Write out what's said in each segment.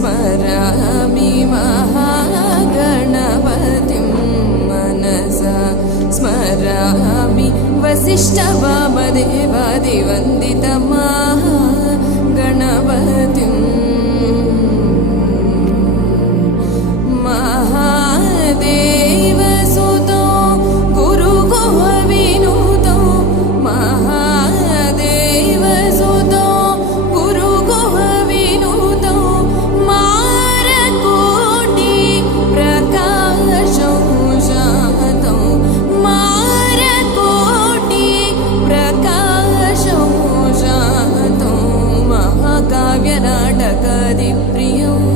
स्मरामि महागणपतिं मनसा स्मरामि वसिष्ठवामदेवादिवन्दितं महागणपतिं महादेवसुतो गुरुगुहविनुतो महादेवसुतो गुरुगुहविनुतो मारकोटि प्रकाशो जातो मारकोटि प्रकाशो जातो महाकाव्यनाटकादिप्रियम्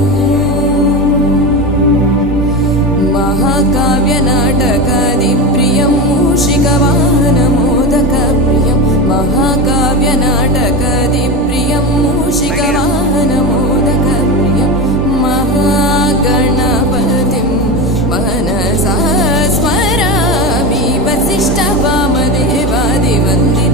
महाकाव्यनाटकादिप्रियं मूषिकवाहनमोदकप्रियं महाकाव्यनाटकादिप्रियं मूषिकवाहनमोदकप्रियं महागणपतिं मनसा स्मरामि वसिष्ठवामदेवादिवन्दितं